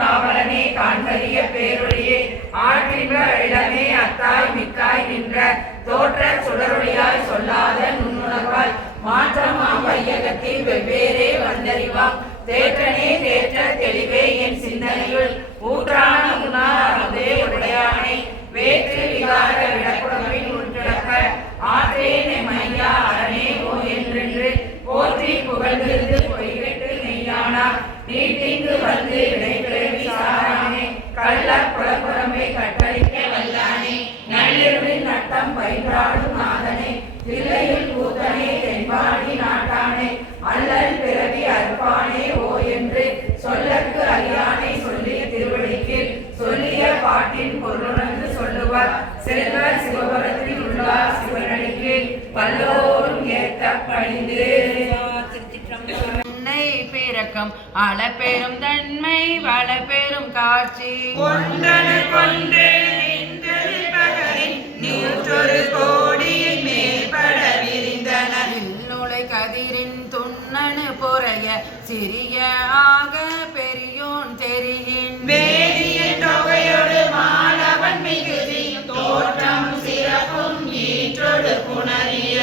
காவலனே காண்பறிய பேரொழியே ஆற்றின்ப இடமே அத்தாய் மிக்காய் நின்ற தோற்ற சுடரொழியாய் சொல்லாத நுண்ணுணர்வாய் மாற்றமாம் வையகத்தில் வெவ்வேறே வந்தறிவாம் தேற்றனே தேற்ற தெளிவே என் சிந்தனையுள் ஊற்றான உணாதே உடையானை வேற்று விகார விடக்குடம்பின் உள்கிடப்ப ஆற்றேனே மையா அரணே ஓ என்றென்று போற்றி புகழ்ந்து பொய்கெட்டு மெய்யானா நீட்டிங்கு வந்து விடைபிறவி சாரானே கள்ள புலப்புறமை கட்டளிக்க வல்லானே நள்ளிருளின் நட்டம் பயின்றாடும் நாதனே தில்லையில் கூத்தனே தென்பாடி நாட்டானே அல்லல் பிறவி அற்பானே ஓ என்று சொல்லற்கு அறியானை சொல்லி திருவடிக்கு சொல்லிய பாட்டின் பொருளுணர்ந்து சொல்லுவார் செல்வர் சிவபுரத்தில் உள்ளார் சிவனடிக்கு பல்லோரும் ஏற்க பணிந்து பிறக்கம் அளப்பெரும் தன்மை வளப்பெரும் காட்சி கோடியை மேற்பட விரிந்தன நுழை கதிரின் துண்ணனு பொறைய சிறிய ஆக பெரியோன் தெரியின் வேதியின் தொகையோடு மாணவன் மிகுதியும் தோற்றம் சிறப்பும் ஈற்றொடு புணரிய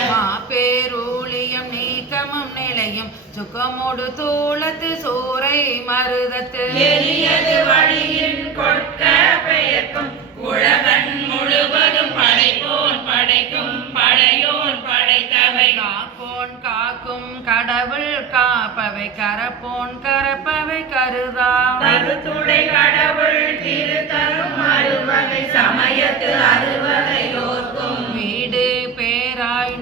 பேரூழியம் நீக்கமும் நிலையும் சுகமோடு தூளத்து சூறை மருதத்து எளியது வழியின் கொட்க பெயர்க்கும் உலகன் முழுவதும் படைப்போன் படைக்கும் படையோன் படைத்தவை காப்போன் காக்கும் கடவுள் காப்பவை கரப்போன் கரப்பவை கருதா கருத்துடை கடவுள் திருத்தரும் அறுவகை சமயத்து அறுவகையோர்க்கும் வீடு பேராய்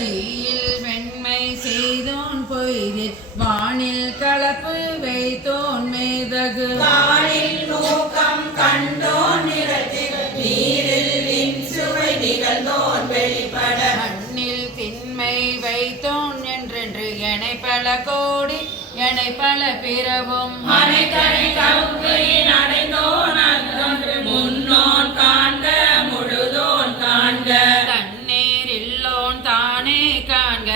தீயில் வெண்மை செய்தோன் பொய்தில் வானில் கலப்பு வைத்தோன் மேதகு வானில் நோக்கம் கண்டோன் நிறத்தில் நீரில் இன்சுவை நிகழ்ந்தோன் வெளிப்பட மண்ணில் திண்மை வைத்தோன் என்றென்று எனை பல கோடி எனை பல பிறவும் அனைத்தனை கவுக்கையின் அடைந்தோன் அங்கன்று முன்னோன் காண்க முழுதோன் காண்க தண்ணீர் இல்லோன் தானே காண்க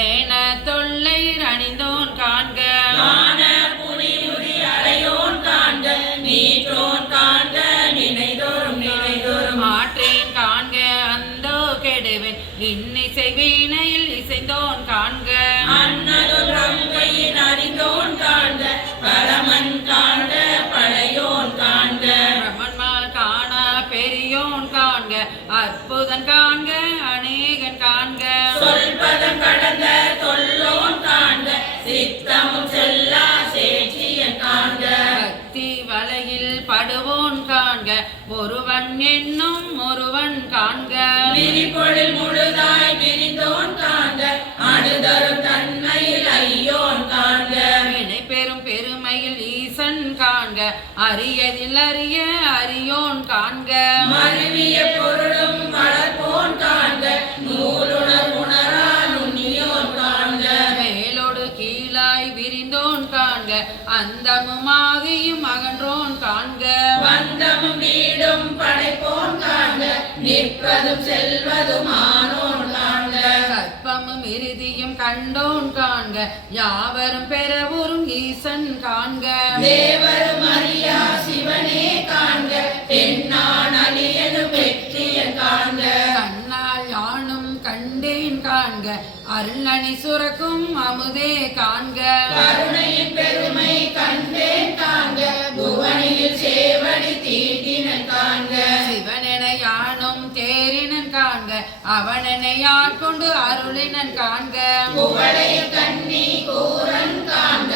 ஏன தொல்லை அணிந்தோன் காண்க ஞான புனிமுதி அடையோன் காண்க நீற்றோன் காண்க நினைதோறும் நினைதோறும் ஆற்றேன் காண்க அந்தோ கெடுவேன் இன்னிசை வீணையில் இசைந்தோன் காண்க அன்னதொரு ரங்கையின் அறிந்தோன் காண்க பரமன் காண்க பழையோன் காண்க பிரமன்மால் காண பெரியோன் காண்க அற்புதன் காண்க அநேகன் காண்க சொல்பதம் கடந்த தொல்லோன் காண்க சித்தமும் செல்லா சேட்சியன் காண்க பக்தி வலையில் படுவோன் காண்க ஒருவன் என்னும் ஒருவன் காண்க விரிபொழில் முழுதாய் விரிந்தோன் காண்க அணுதரும் தன்மையில் ஐயோன் காண்க வினை பெரும் பெருமையில் ஈசன் காண்க அரியதில் அறிய அரியோன் காண்க மருவிய பொருளும் வளர்ப்போன் காண்க நூலுணர் உணரா நுண்ணியோன் காண்க மேலோடு கீழாய் விரிந்தோன் காண்க அந்தமுமாகியும் அகன்றோன் காண்க வந்தமும் வீடும் படைப்போன் காண்க நிற்பதும் செல்வதும் ஆனோன் காண்க கற்பமும் இறுதியும் கண்டோன் காண்க யாவரும் பெறவரும் ஈசன் காண்க தேவரும் அறியா சிவனே காண்க பெண்ணான் அழியனு பெற்றியன் காண்க கண்ணால் யானும் கண்டேன் காண்க அருளணி சுரக்கும் அமுதே காண்க கருணையின் பெருமை கண்டேன் காண்க புவனியில் சேவடி தீட்டினன் காண்க சிவனென யானும் தேரினன் காண்க அவனென யார் கொண்டு அருளினன் காண்க புவளையில் கண்ணி கூரன் காண்க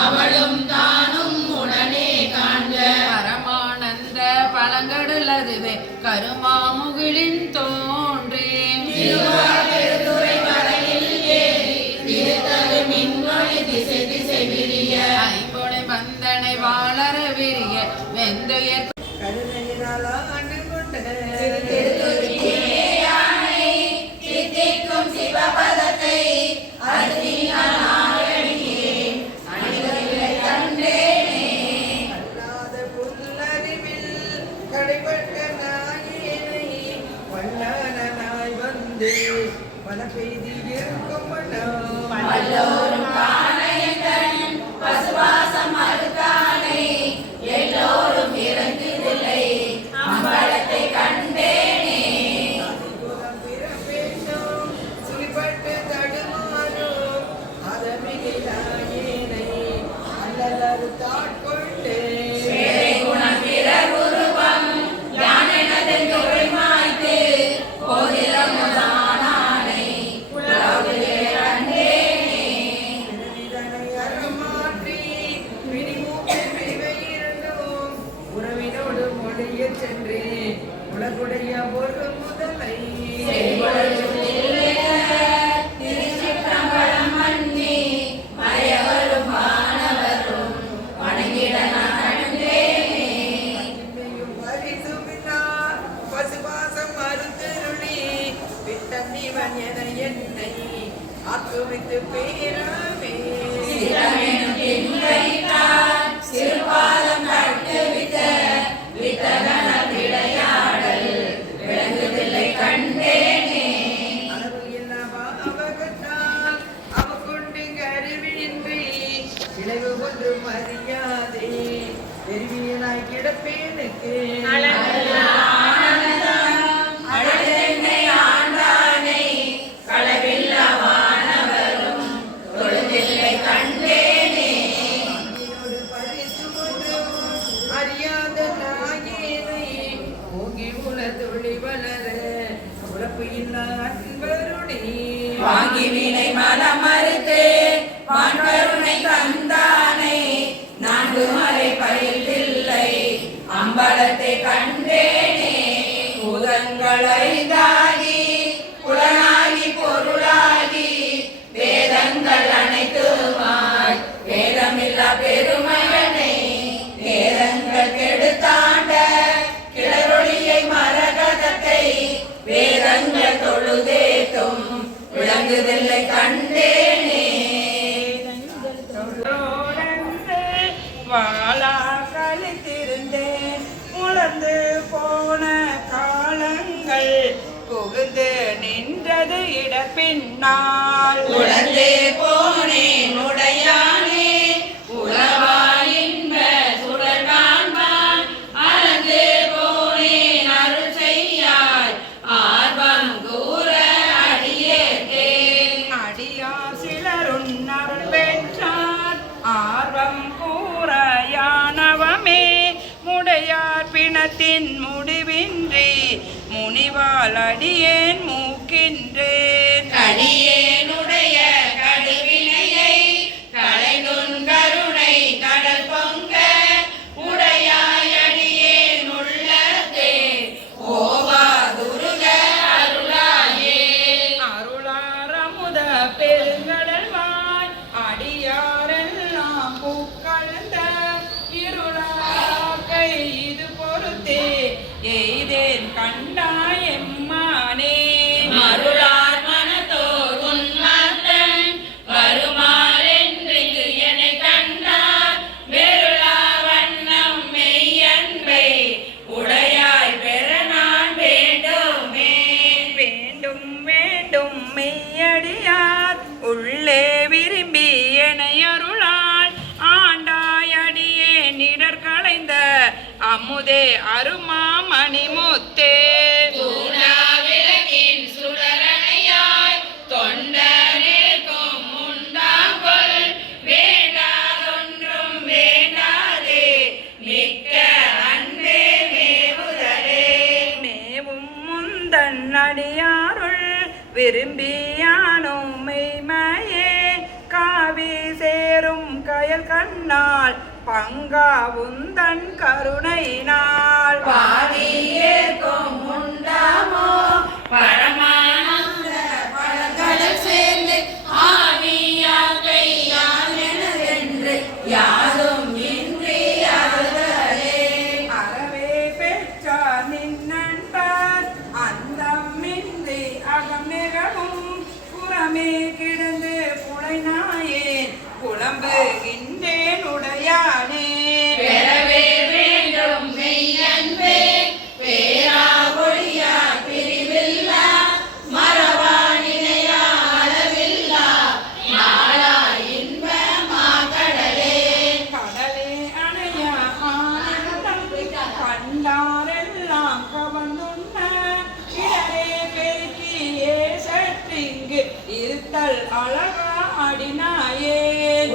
அவளும் தானும் உடனே காண்க பரமானந்த பழங்கடல் அதுவே கருமாமுகிலின் தோன்றி திருவாதிரை வரையில் ஏறி திருத்தகு மின்மொழி திசை திசை விரிய ஐம்பொனை பந்தனை வாழற விரிய வெந்துயர் சித்திக்கும் சிவபதத்தை பல்லோரும் பசுவாசம் மறுத்தானை சென்றே உலகுடைய ஒரு முதலை திருச்சிற்றம்பலம் மன்னி மறையவரும் மாணவரும் வணங்கிட நடந்தேனே. பசுபாசம் மறுத்தருளி விட்டன்னிவன் என என்னை ஆக்குவித்து பேராமே சிரமெனும் பின்வைத்தார் சிறுபாதம் கட்டுவித்த வித்தகன விளையாடல் விளங்குதில்லை கண்டேனே. அளவு இல்லவா அவகத்தால் அவ கொண்டு கருவின்றி விளைவு ஒன்றும் அறியாதே எரிவியனாய் கிடப்பேனுக்கு அழகென்னை ஆண்டானை களவில்லவானவரும் தொழுதில்லை கண்டேனே. அங்கினோடு பரிசு ஒன்றும் அறியாத நாயேனை ஓங்கி உலதொளி வளர உழப்பு இல்லா அன்பருடே வாங்கி வினை மனம் மறுத்து வான்கருணை தந்தானை நான்கு மறை பயில்தில்லை அம்பலத்தை கண்டேனே. பூதங்களைதாகி புலனாகி பொருளாகி வேதங்கள் அனைத்துமாய் வேதமில்லா பெருமையனை வேதங்கள் கெடுத்தாண்ட கிளரொளியை மரகதத்தை வேதங்கள் தொழுதேத்தும் விளங்குதில்லை கண்டேனே. வாழா கழித்திருந்தேன் உழந்து போன காலங்கள் புகுந்து நின்றது இடப்பின்னால் உழந்தே போனேன் உடையானே உளவாயின்ப சுடர் காண்பான் அறந்து போனேன் அருள் செய்யாய் ஆர்வம் கூற அடியேற்கேன். அடியார் சிலருன் அருள் பெற்றார் ஆர்வம் கூற யானவமே முடையார் பிணத்தின் முடிவின்றி முனிவால் அடியேன் மூக்கின்றேன். கடியேனுடைய கடுவினையை களைந்துன் கருணை கடல் பொங்க உடையாய் அடியேன் உள்ளத்தே ஓவாதுருக அருளாயே. அருளாரமுத பெருங்கடல்வாய் அடியாரெல்லாம் பூக்கழ்ந்த இருளாக்கை இது பொறுத்தே எய்தேன் கண்டாய் எம்மானே. மருளார் மனத்தோர் உன்மாத்தன் வருமாறென்றிங்கு என்னை கண்டார் வெருளா வண்ணம் மெய்யன்பை உடையாய் பெற நான் வேண்டுமே. வேண்டும் வேண்டும் மெய்யடியார் உள்ளே விரும்பி என்னை அருளால் ஆண்டாயடியே நிடர் களைந்த அமுதே அருமாமணிமுத்தே. தூணா விளக்கின் சுடரணையாய் தொண்டனேற்கும் உண்டாங்கொள் வேண்டாதொன்றும் வேண்டாதே மிக்க அன்பே மேவுதலே. மேவும் முந்தன் அடியாருள் விரும்பியானும் மெய்மையே காவி சேரும் கயல் கண்ணால் பங்கா உந்தன் கருணையினால் பாவியேற்கும் உண்டாமோ பரமானந்த பழங்கடல் சேர்ந்து ஆவியாக்கை யான் எனதென்று யாதும் இன்றி அருளே. அறவே பெற்றார் நின்னன்பர் அந்தமின்றி அகம் நிகழும் புறமே கிடந்து புலைநாயேன் புலம்புகின்றேன் உடையானே. பெறவே வேண்டும் மெய்யன்பே பேரா ஒழியா பிரிவில்லா மறவா நினையா அளவில்லா நாளா இன்ப மாக்கடலே. கடலே அணையா ஆனந்தம் கண்டாரெல்லாம் கவர்ந்துண்ண இடரே பெருக்கியே சற்றிங்கு இருத்தல் அழகா அடினாயே.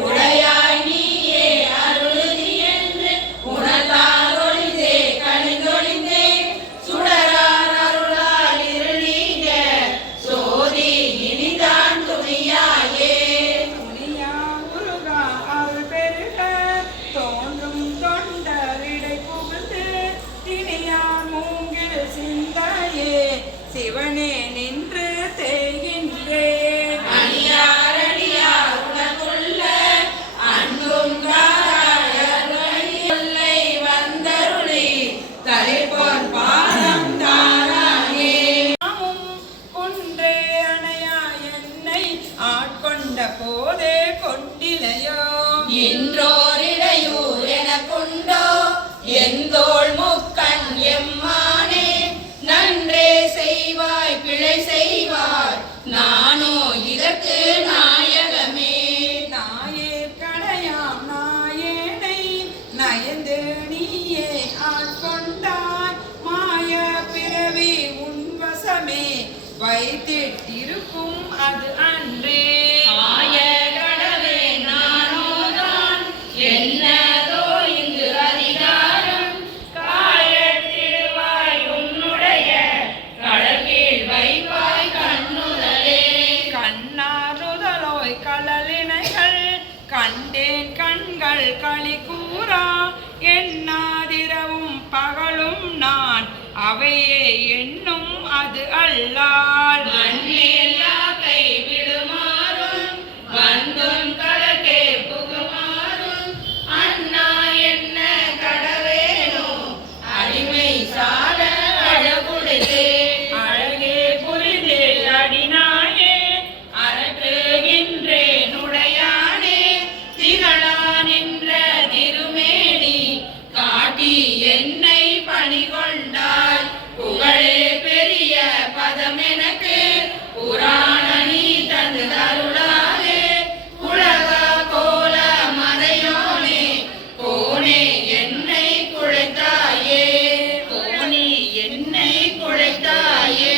உடையாய் நீயே அருளுதி என்று உணர்ந்தால் ஒளிந்தே கணிந்தொழிந்தே சுடரார் அருளால் இருளீங்க சோதி இனிதான் துணியாயே. துணியா உருகா அருள் பெருக தோன்றும் தொண்டரிடை புகுந்து திணியா சிவனே நின்று தேய்கின்றேன். அடியார் அடியார் உனக்குள்ள அன்பும் தாராயருளை வந்தருளி தரிப்போர் பாதம் தாராயே. நாமும் குன்றே அணையா என்னை ஆட்கொண்ட போதே கொண்டிலையோ. இன்றோரிடையூர் எனக்குண்டோ எந்தோள் முக்கண் எம்மானே. நன்றே செய்வாய் பிழை செய்வாய் நானோ இதற்கு நாயகமே. நாயேற்கடையாம் நாயேனை நயந்து நீயே ஆட்கொண்டாய். மாய பிறவி உன்வசமே வைத்திட்டிருக்கும் அது அன்றே. ஆய கடவே நானோதான் என்னதோ இங்கு அதிகாரம். காயத்திடுவாய் உன்னுடைய கடற்கீழ் வைப்பாய் கண்ணுதலே. கண்ணாறுதலோய் கடலினைகள் கண்டேன் கண்கள் களி கூறா. எண்ணாதிரவும் பகலும் நான் அவையே எண்ணும் அது அல்லால். மண்ணில் யாக்கை விடுமாறும் வந்தும் கடற்கே புகுமாறும் அண்ணா என்ன கடவேனோ அடிமை சால அழகுடைத்தே. அழகே புரிந்தே அடினாயே அரற்றுகின்றேன் உடையானே. திகழா நின்ற திருமேனி காட்டி என்னை பணிகொண்டாய். புகழே பெரிய பதமெனக்கு புராண நீ தந்து அருளாதே. உலக கோல மறையோனே கோனே என்னை குழைத்தாயே. கோனி என்னை குழைத்தாயே.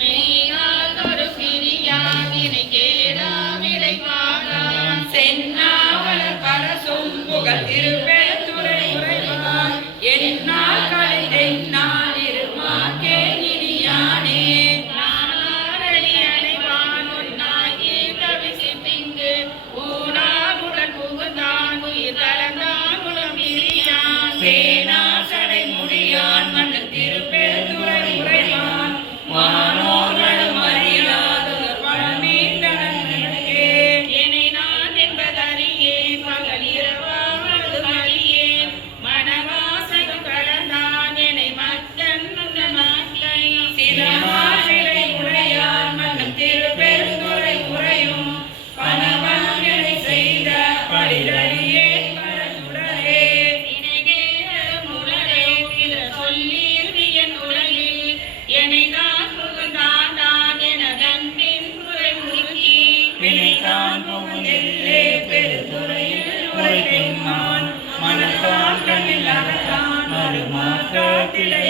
மெய்யாதொரு பிரியாவினை கேடா விளைவாராம் சென்னாவலர் பரசும் புகழ் திருப்பெருந்துறை உரைவாய். என்னால் கலைந்தென்னால் இருமாக்கே இனியானே. நானாரடி அடைவான் உன்னாகி தவிசித்திங்கு ஊனாகுடன் புகுந்தான் உயிர் தளர்ந்தான் உளம் பிரியான். தேனா சடை முடியான் மண்ணு திருப்பெருந்துறை உரைவான். வானோர்களும் அறியாதவர் வளமீந்தனே. என்னை நான் என்பதறியேன் பகல் இரவாவது அறியேன். மனவாசகம் கடந்தான் என்னை மக்கள் மக்களை சிதமாசிலை உடையான் மண்ணும் திருப்பெருந்துறை உரையும். பணவாங்கனை செய்த படிதறியே பரசுடரே. வினைதான் புகுந்தெல்லே பெருந்துறையில் உரைத்தென்னான். மனத்தான் கண்ணில் அகத்தான் மறுமாற்றத்திலையானே.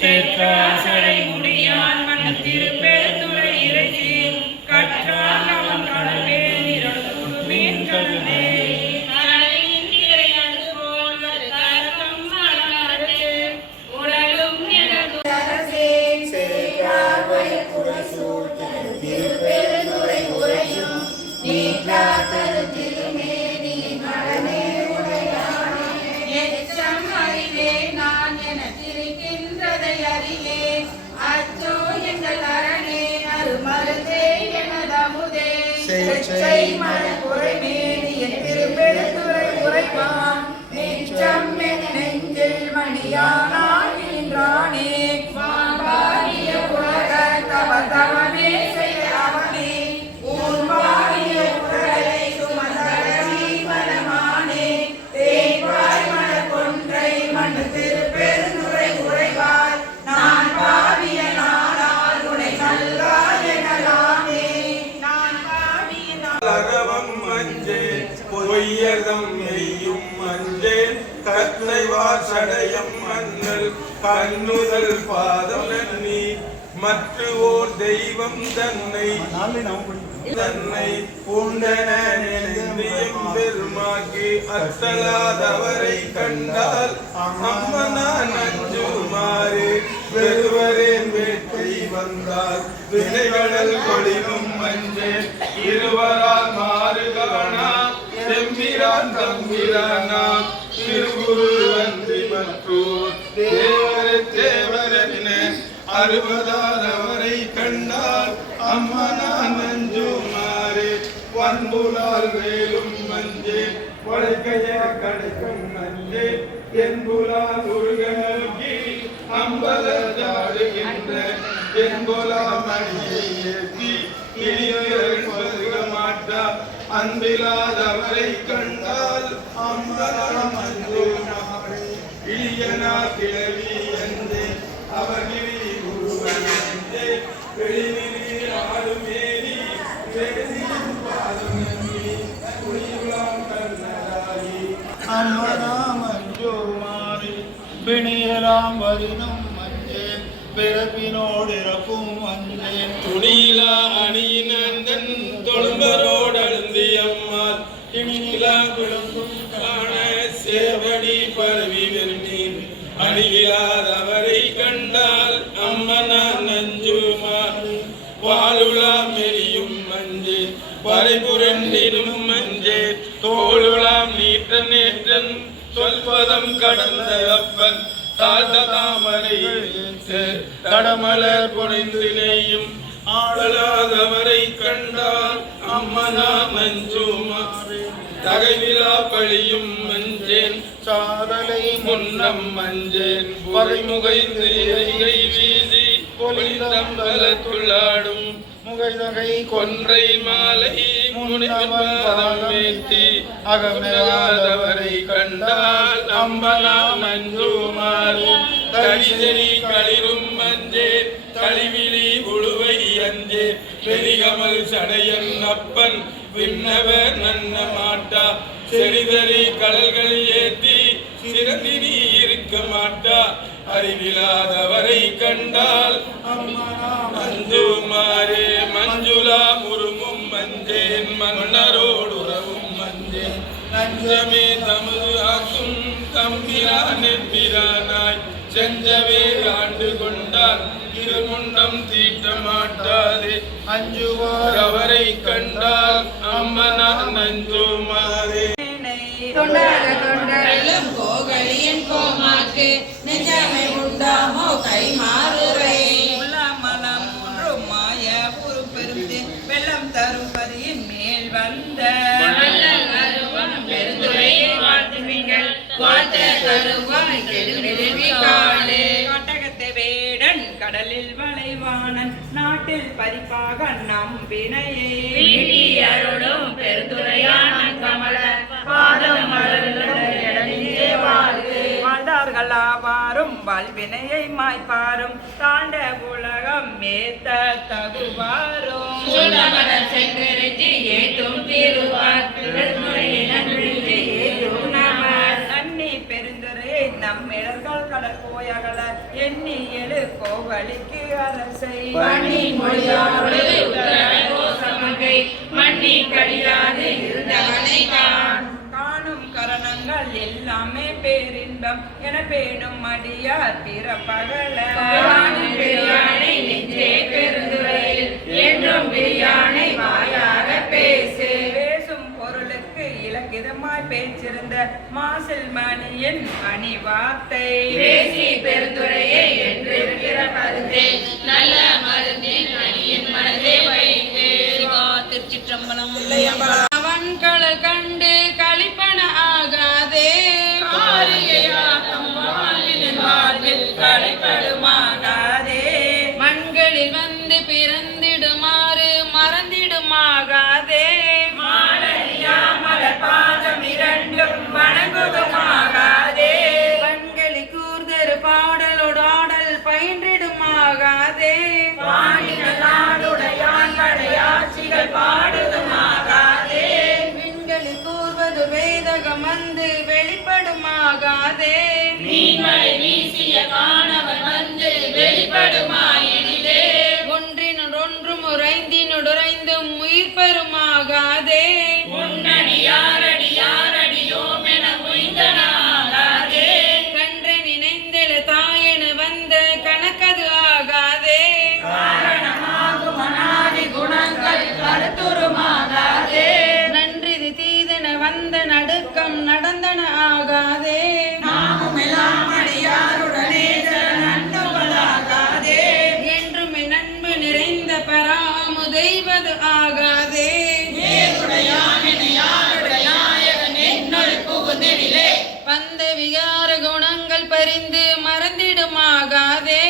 சேர்க்காசடை முடியான் மண்ணு திருப்பெருந்துறை இறைச்சி. கற்றான் அவன் கடவே நிரல் மீன் கடலே. நான் என திரிக்கின்றதை அறியேன். அச்சோ எங்கள் அரணே அருமருந்தே எனதமுதே. செச்சை மனக்குறைமேனியின் திருப்பெருந்துறை உரைப்பான். நெஞ்சம் என் நெஞ்சில் மணியானாகின்றானே. வான்பாடிய உலக தவமே செய்ய அவனே. ஊன்பாடிய உலகை சுமந்தர ஜீவனமானே. தேன்வாய் மலர்கொன்றை மண்ணு திருப்பெருந்துறை உரைவாய். நான் பாவிய நானால் உனை நல்லால் எனலாமே. நான் பாவிய அரவம் அஞ்சேன் பொய்யதம் மெய்யும் அஞ்சேன். கற்றைவார் சடையம் மன்னல் கண்ணுதல் பாதம் நன்னி. மற்ற ஓர் தெய்வம் தன்னை உண்டன நெஞ்சியம் பெருமாக்கி அத்தலாதவரை கண்டால் அம்மனான் அஞ்சுமாறு வெறுவரேன் வேட்டை வந்தால் வினைகடல் கொளினும் மஞ்சள் இருவரால் மாறு காணா செம்பிரான் தம்பிரானா திருகுரு அன்றி மற்றோர் தேவரென அறுபதால் அவரை கண்டால் அம்மனா நஞ்சுமாறு பண்புலால் வேலும் மஞ்சள் வளைக்கைய கடைக்கும் மஞ்சள் என்புலால் முருகனோக்கி அம்பல ஜாடுகின்ற என்புலா மணியை ஏற்றி இனியவர்கள் வருக மாட்டா அன்பிலாதவரை கண்டால் அம்பலா மஞ்சுமாறு இளியனா கிளவி என்று அவகிரி குருவன் என்று வெளிநிலை ஆளுமேரி வேதியும் பாலும் நம்பி குடியுலாம் கண்ணதாகி அம்மனா மஞ்சுமாறி பிணியலாம் வரினும் மஞ்சேன் பிறப்பினோடு இறப்பும் மஞ்சேன் துணியிலா அணியினந்தன் தொழும்பரோடு அழுந்தி அம்மாள் இனிலா குழம்பும் காண சேவடி பரவி வெண்ணீர் அணியிலாதவரை கண்டால் அம்மனா நஞ்சுமாறு வாழுலா மெலியும் மஞ்சள் வரைபுரண்டிடும் மஞ்சள் தோளுலாம் நீட்டன் நேற்றன் சொல்பதம் கடந்த அப்பன் தாழ்ந்த தாமரை கடமலர் புனைந்தினையும் ஆளலாதவரை கண்டால் அம்மனா நஞ்சுமாறு தகைவிலா பழியும் மஞ்சேன் சாதலை முன்னம் மஞ்சேன் பொறைமுகைந்து எரிகை வீசி பொலிதம்பலத்துள்ளாடும் முகைதகை கொன்றை மாலை முனிவன் மேத்தி அகமேலாதவரை கண்டால் அம்பலா நஞ்சுமாறு தடிசெறி களிரும் மஞ்சேன் தளிவிழி உழுவை அஞ்சே பெரிகமல் சடையன் அப்பன் விண்ணவர் நன்ன மாட்டா செறிதறி கடல்கள் ஏத்தி சிறந்தி நீ இருக்க மாட்டா அறிவிலாதவரை கண்டால் மஞ்சுமாறு மஞ்சுளா முருமும் மஞ்சேன் மன்னரோடு உறவும் மஞ்சேன் நஞ்சமே தமது ஆக்கும் தம்பிரா நெற்பிரானாய் செஞ்சவே ஆண்டு கொண்டால் இருமுண்டம் தீட்ட மாட்டாதே அஞ்சுவார் அவரை கண்டால் அம்மனா நஞ்சுமாறே தொண்டாக தொண்டலும் கோகலியன் கோமாக்கு நெஞ்சமை உண்டாமோ கை மாறுரை உள்ளமலம் ஒன்றும் மாய பொறுப்பெருந்து வெள்ளம் தரும் பதியின் மேல் வந்த பெருந்துரையை வாழ்த்துவீங்கள் வாழ்த்த கருவாய் கெடுவி காடு காட்டகத்தை வேடன் கடலில் வளைவானன் நாட்டில் பறிப்பாக நம்பினையே அருளும் பெருந்துரையான கமல பாதம் வாழ்ந்தார்கள் ஆவாரும் வாழ்வினையை மாய்ப்பாரும் தாண்ட உலகம் மேத்த தகுவாரும் சென்றிருத்தி ஏற்றும் தீருவார் நன்னி பெருந்துரையை நம்மிடர்கள் கடல் போயகல எண்ணி எழு கோவலிக்கு அரசை மண்ணி கடியாது இருந்தவனை காணும் கரணங்கள் எல்லாமே பேரின்பம் என பேணும் அடியார் பிறப்பகல பிரியாணை நெஞ்சே பெருந்துரையில் என்றும் பிரியாணை வாயாக பேசு பேசும் பொருளுக்கு இலக்கிதமாய் பேச்சிருந்த மாசில் மணியின் மணி வார்த்தை பேசி பெருந்துரையை என்றிருக்கிற மருந்தே நல்ல மருந்தின் மணியின் மனதே வைத்து திருச்சிற்றம்பலம் அவன் கடல் கண்டு களிப்பன ஆகாதே களிப்படுமாகாதே மண்களில் வந்து பிறந்திடுமாறு மறந்திடுமாகாதே மலர் பாதம் இரண்டும் வணங்குதுமாகாதே பண்களி கூர்தரு பாடலோடாடல் பயின்றிடுமாகாதே நாடுடையான் படையாட்சிகள் பாடுதுமாகாதே விண்களி கூர்வது வேதகம் வந்து வெளிப்படுமாகாதே நீமலை வீசிய காணவன் வந்து வெளிப்படுமாயினிலே ஒன்றினொன்றும் உறைந்தினுடைந்தும் உயிர் பெறுமாகாதே உன்னடி யாரடியோம் என உய்ந்தனாகாதே கன்று நினைந்தெழு தாயென வந்த கணக்கது ஆகாதே பராமுதைவது ஆகாதே. பந்த விகார குணங்கள் பறிந்து மறந்திடுமாகாதே.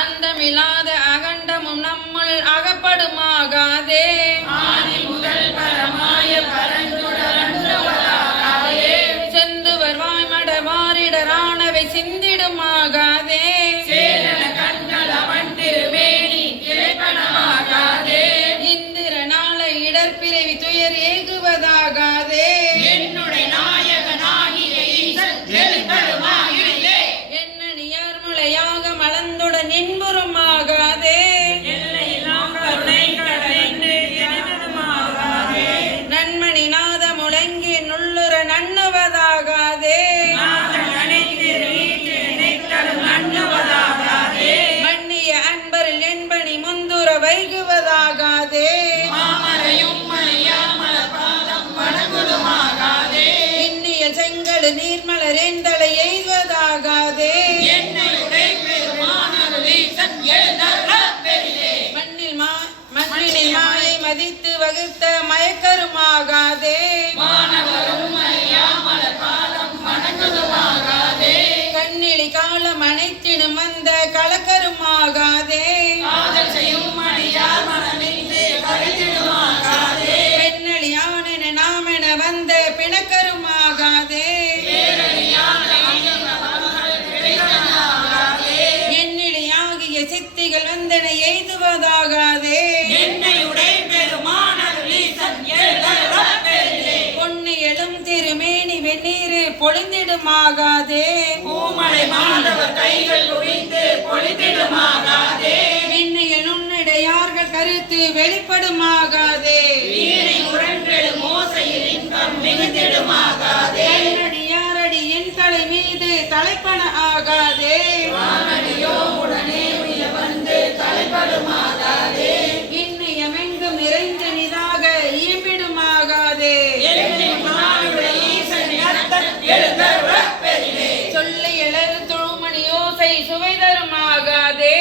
அந்தமில்லாத அகண்டமும் நம்முள் அகப்படுமாகாதே. செந்துவர் வாய்மட வாரிடரானவை சிந்திடுமாகாதே. இந்திரனால இடர்பிறவி துயர் ஏகுவதாகாதே. எண்ணனியார் முளையாக மலர்ந்துடன் இன்புறுமாகாதே. நன்மணி நாத முழங்கி நுள்ளுற நண்ணுவதாகாதே. மன்னிய அன்பரில் என்பனி முந்துர வைகுவதாகாதே. இன்னிய செங்கடு நீர்மலர் எந்தலை எய்துவதாகாதே. மண்ணில் மாயை மதித்து வகுத்த மயக்கருமாகாதே. கண்ணிலி காலம் அனைத்திடும் வந்த கலக்கருமாகாதே. பெண்ணலியானென நாமென வந்த பிணக்கருமாகாதே. எண்ணிலியாகிய சித்திகள் வந்தன எய்துவதாகாதே. பொன்னியலும் திருமேனி வெந்நீர் பொழிந்திடுமாகாதே. விண்ணிய நுண்ணிடையார்கள் கருத்து வெளிப்படுமாகாதே. கண்ணடியாரடி என் தலை மீது தலைப்பன ஆகாதே. இன்னியமெங்கும் நிறைந்து நிதாக இயம்பிடுமாகாதே. சொல்லி எழறு தொழுமணி யோசை சுவை தருமாகாதே.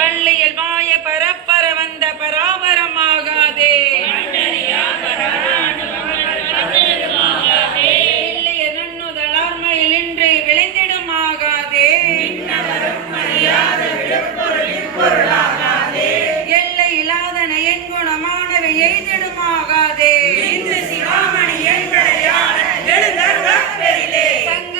பள்ளியில் வாய பரப்பர வந்த பராபரமாகாதே. இல்லைய நன்னுதலார்மையில் இன்று விளைந்திடுமாகாதே. எல்லை இல்லாதன என் குணமானவை எய்திடுமாகாதே. சங்க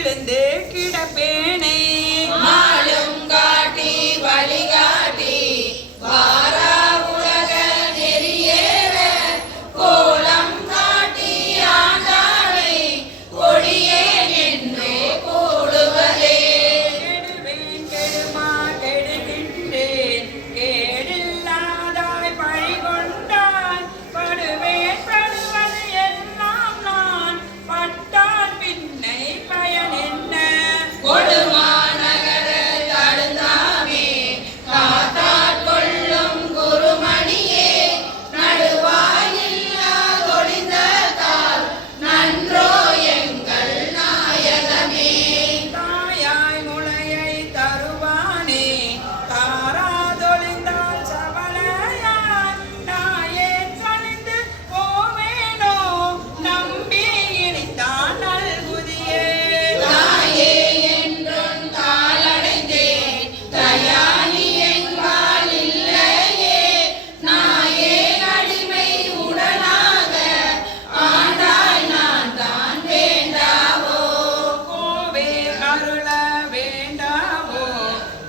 விழுந்து கிடப்பேனே மாலும் காட்டி வழிகாட்டி வாரா உலக நெறியேற கோலம் காட்டி ஆண்டாளை கொடியேன் என்று கூடுவதே. கெடுவேன் கெடுமா கெடுகின்றேன் கேடில்லாதாய் பழி கொண்டாய் படுவேன் படுவது எல்லாம் நான் பட்டால் பின்னை பயன் என்ன கொடுமாநகர தடுந்தாமே காத்தாற் கொள்ளும் குருமணியே நடுவாயில்லா தொழிந்ததால் நன்றோ எங்கள் நாயகமே. தாயாய் முளையை தருவானே தாராதொழிந்தால் சபலையாய் நாயே தணிந்து போவேனோ நம்பி இனித்தான் நல்குதியே தாயே என்றும் தாளடைந்தேன் தயானி என்பால் இல்லையே நாயே அடிமை உடனாக ஆண்டாய் நான் தான் வேண்டாவோ. கோவே அருள வேண்டாவோ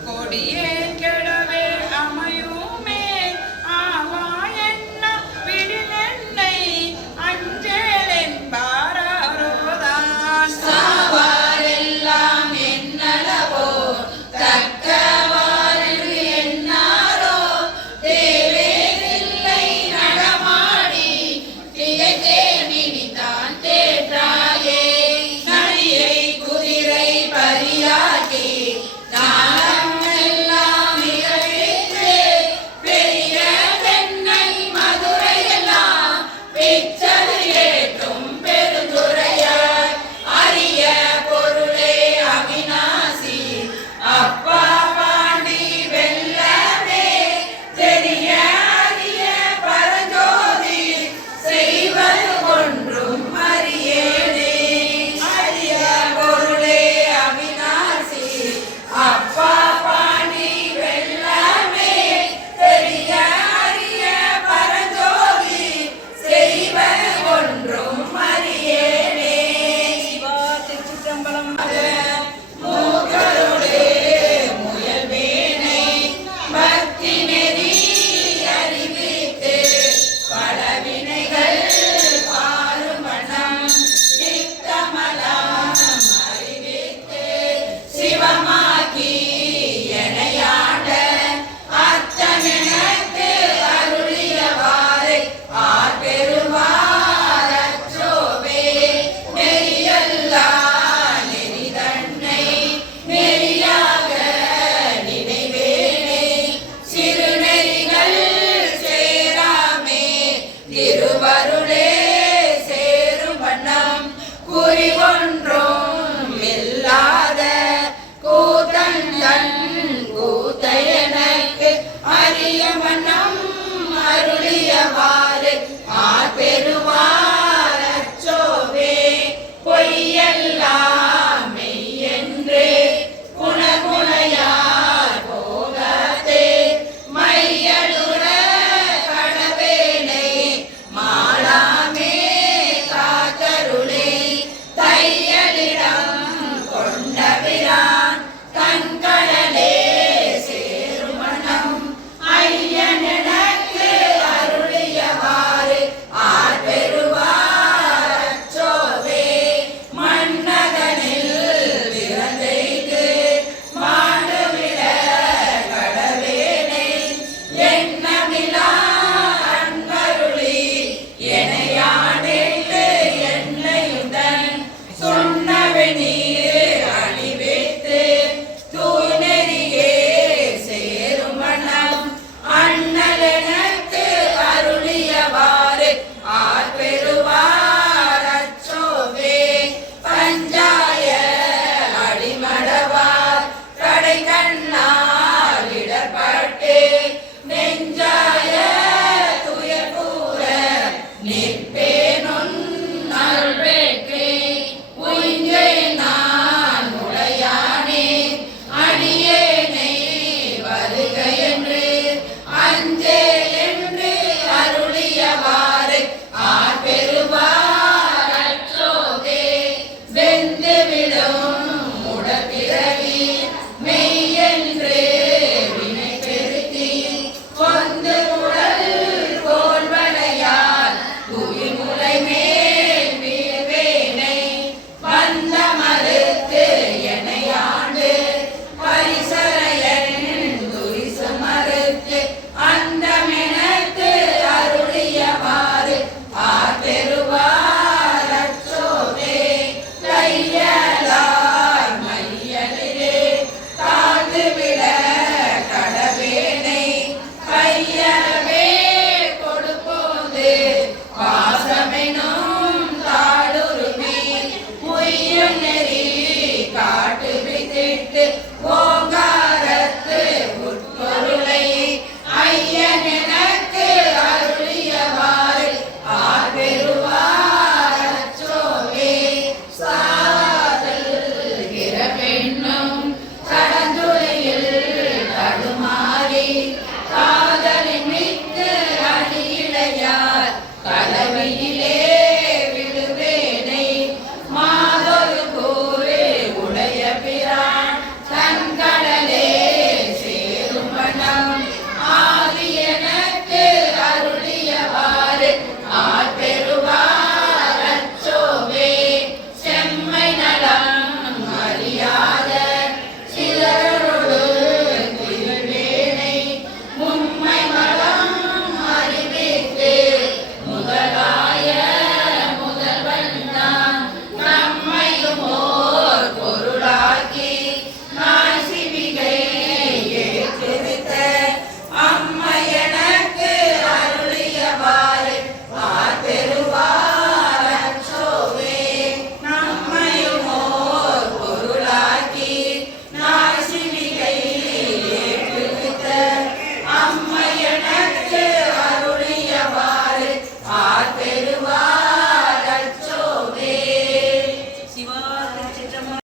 கொடியே கெடவே அமையுமே ஆவா என்ன விடினென்னை அஞ்சேல் என்பாரோதான் சாவாரெல்லாம் என்னளவோ தக்கவாறு என்னாரோ தேவேதில்லை நடமாடி திகைத்தேன் இனிதான் தேற்றாயே. நரியை குதிரை பரியாக்கி நாளம் எல்லாம் இகழ்வித்து பெரிய தென்னை மதுரையெல்லாம் பிச்சது ஏற்றும் பெருந்துரையாய் அரிய பொருளே அவிநாசி அப்பா பாண்டி வெல்லமே தெரிய அரிய பரஞ்சோதி செய்வது ஒன்றும் அறியேனே. அரிய பொருளே அவிநாசி அப்பா பாண்டி வெல்லமே தெரிய அரிய பரஞ்சோதி செய்வது ஒன்றும் அறியேனே. சிவா திருச்சிற்றம்பலம் மூக்கருளே முயல்வேனை பக்தி நெறி அறிவித்து பலவினைகள் பாரும் வண்ணம் சித்தமலம் அறிவித்து சிவமாக்கி எனையாண்ட அத்தனெனக்கு அருளியவாறு ஆர்பெருவார் அச்சோவே. நெறியல்லா நெறிதன்னை நெறியாக நினைவேனே சிறுநெறிகள் சேராமே திருவருளே சேரும் வண்ணம் குறி ஒன்றும் இல்லாத கூத்தன் கூத்தை எனக்கு அரிய வண்ணம் அருளியவாறு ஆர்பெருவார் அச்சோவே. பொய்யெல்லாம் மெய்யென்று குணகுணையார் போகத்தே மையலுற கடவேனை மாளாமே காத்தருளே. தையலிடம் கொண்டபிரான் கண்கடலே சேரும் வண்ணம் ஐயன் எனக்கு அருளியவாறு ஆர்பெருவார் அச்சோவே. மன்னதனில் விரந்தைக்கு மாண்டுவிட கடவேனை எண்ணமிலா அன்பருளி எனையாடிட்டு என்னையுடன் சொன்னவெனீர் அணிவித்து தூய்நெறியே சேரும் வண்ணம் அண்ணல் எனக்கு அருளியவாறு ஆர்பெருவார் அச்சோவே. பஞ்சாய அடிமடவார் கடை கண்ணால் இடர்பட்டு நெஞ்சாய துயர் கூற நிற்பேனொன் அருள் பெற்றே உய்ஞ்சே நான் உடையானே அடியேனை வருக என்று அஞ்சே என்று அருளியவாறு ஆர்பெருவார் அச்சோவே. வெந்து விடும் வைத்து